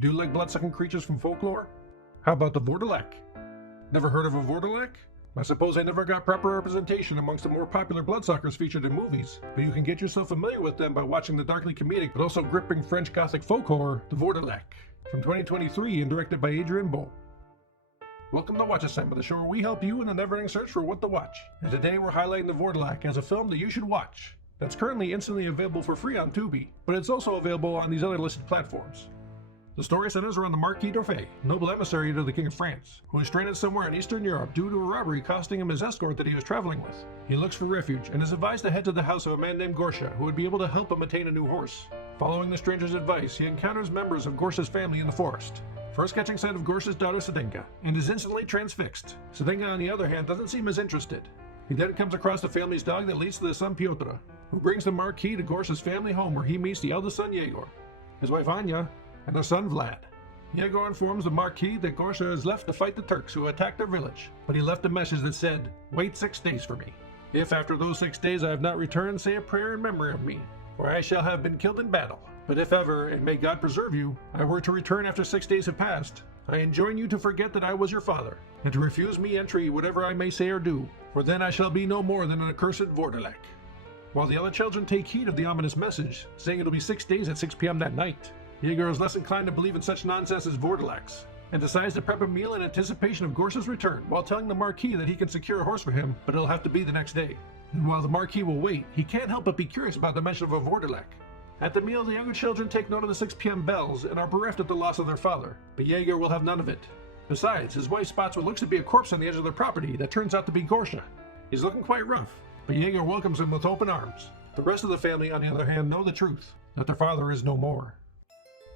Do you like blood-sucking creatures from folklore? How about the Vourdalak? Never heard of a Vourdalak? I suppose they never got proper representation amongst the more popular bloodsuckers featured in movies, but you can get yourself familiar with them by watching the darkly comedic but also gripping French Gothic folk horror, The Vourdalak, from 2023 and directed by Adrien Beau. Welcome to Watch Assignment, the show where we help you in the never-ending search for what to watch. And today we're highlighting The Vourdalak as a film that you should watch. That's currently instantly available for free on Tubi, but it's also available on these other listed platforms. The story centers around the Marquis d'Orsay, noble emissary to the King of France, who is stranded somewhere in Eastern Europe due to a robbery costing him his escort that he was traveling with. He looks for refuge and is advised to head to the house of a man named Gorsha, who would be able to help him attain a new horse. Following the stranger's advice, he encounters members of Gorsha's family in the forest, first catching sight of Gorsha's daughter Sedenka, and is instantly transfixed. Sedenka, on the other hand, doesn't seem as interested. He then comes across the family's dog that leads to the son Piotr, who brings the Marquis to Gorsha's family home where he meets the eldest son Yegor, his wife Anya, and their son Vlad. Yegor informs the Marquis that Gorsha has left to fight the Turks who attacked their village, but he left a message that said, "Wait 6 days for me. If after those 6 days I have not returned, say a prayer in memory of me, for I shall have been killed in battle. But if ever, and may God preserve you, I were to return after 6 days have passed, I enjoin you to forget that I was your father, and to refuse me entry whatever I may say or do, for then I shall be no more than an accursed Vourdalak." While the other children take heed of the ominous message, saying it'll be 6 days at 6 p.m. that night, Yegor is less inclined to believe in such nonsense as Vourdalaks, and decides to prep a meal in anticipation of Gorsha's return, while telling the Marquis that he can secure a horse for him, but it'll have to be the next day. And while the Marquis will wait, he can't help but be curious about the mention of a Vourdalak. At the meal, the younger children take note of the 6 p.m. bells and are bereft at the loss of their father, but Yegor will have none of it. Besides, his wife spots what looks to be a corpse on the edge of their property that turns out to be Gorsha. He's looking quite rough, but Yegor welcomes him with open arms. The rest of the family, on the other hand, know the truth, that their father is no more.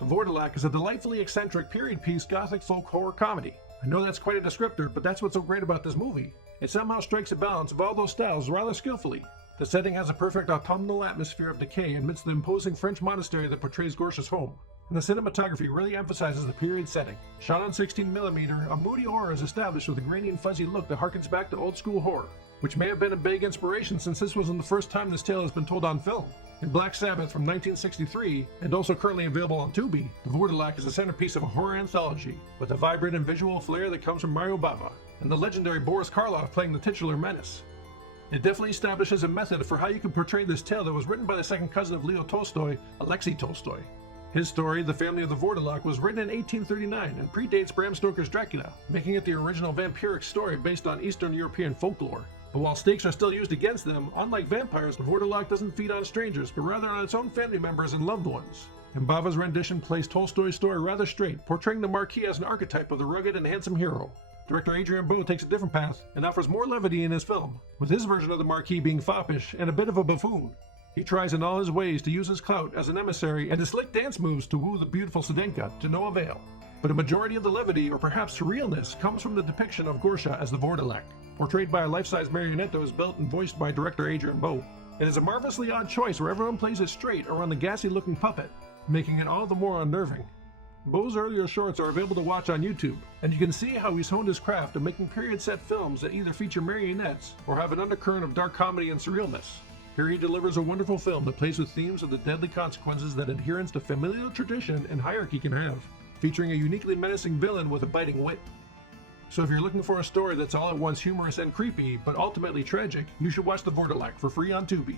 The Vourdalak is a delightfully eccentric period-piece Gothic folk horror comedy. I know that's quite a descriptor, but that's what's so great about this movie. It somehow strikes a balance of all those styles rather skillfully. The setting has a perfect autumnal atmosphere of decay amidst the imposing French monastery that portrays Gorsha's home. And the cinematography really emphasizes the period setting. Shot on 16mm, a moody horror is established with a grainy and fuzzy look that harkens back to old-school horror, which may have been a big inspiration since this wasn't the first time this tale has been told on film. In Black Sabbath from 1963, and also currently available on Tubi, The Vourdalak is the centerpiece of a horror anthology, with a vibrant and visual flair that comes from Mario Bava, and the legendary Boris Karloff playing the titular menace. It definitely establishes a method for how you can portray this tale that was written by the second cousin of Leo Tolstoy, Alexei Tolstoy. His story, The Family of the Vourdalak, was written in 1839 and predates Bram Stoker's Dracula, making it the original vampiric story based on Eastern European folklore. But while stakes are still used against them, unlike vampires, the Vourdalak doesn't feed on strangers, but rather on its own family members and loved ones. And Bava's rendition plays Tolstoy's story rather straight, portraying the Marquis as an archetype of the rugged and handsome hero. Director Adrien Beau takes a different path and offers more levity in his film, with his version of the Marquis being foppish and a bit of a buffoon. He tries in all his ways to use his clout as an emissary and to slick dance moves to woo the beautiful Sedenka, to no avail. But a majority of the levity, or perhaps surrealness, comes from the depiction of Gorsha as the Vourdalak, portrayed by a life-size marionette that was built and voiced by director Adrien Beau. It is a marvelously odd choice where everyone plays it straight around the gassy-looking puppet, making it all the more unnerving. Beau's earlier shorts are available to watch on YouTube, and you can see how he's honed his craft of making period-set films that either feature marionettes or have an undercurrent of dark comedy and surrealness. Here he delivers a wonderful film that plays with themes of the deadly consequences that adherence to familial tradition and hierarchy can have, featuring a uniquely menacing villain with a biting wit. So if you're looking for a story that's all at once humorous and creepy, but ultimately tragic, you should watch The Vourdalak for free on Tubi.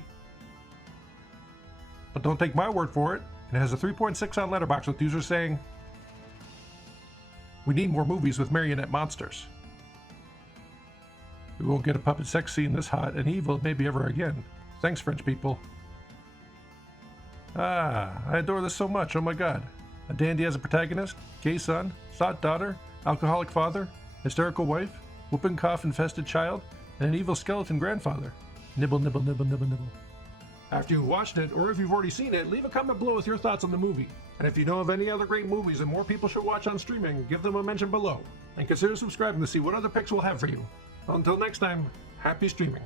But don't take my word for it. It has a 3.6 on Letterboxd with users saying, "We need more movies with marionette monsters. We won't get a puppet sex scene this hot and evil maybe ever again. Thanks, French people." I adore this so much, oh my god. A dandy as a protagonist, gay son, thought daughter, alcoholic father, hysterical wife, whooping cough infested child, and an evil skeleton grandfather. Nibble, nibble, nibble, nibble, nibble. After you've watched it, or if you've already seen it, leave a comment below with your thoughts on the movie. And if you know of any other great movies that more people should watch on streaming, give them a mention below. And consider subscribing to see what other picks we'll have for you. Until next time, happy streaming.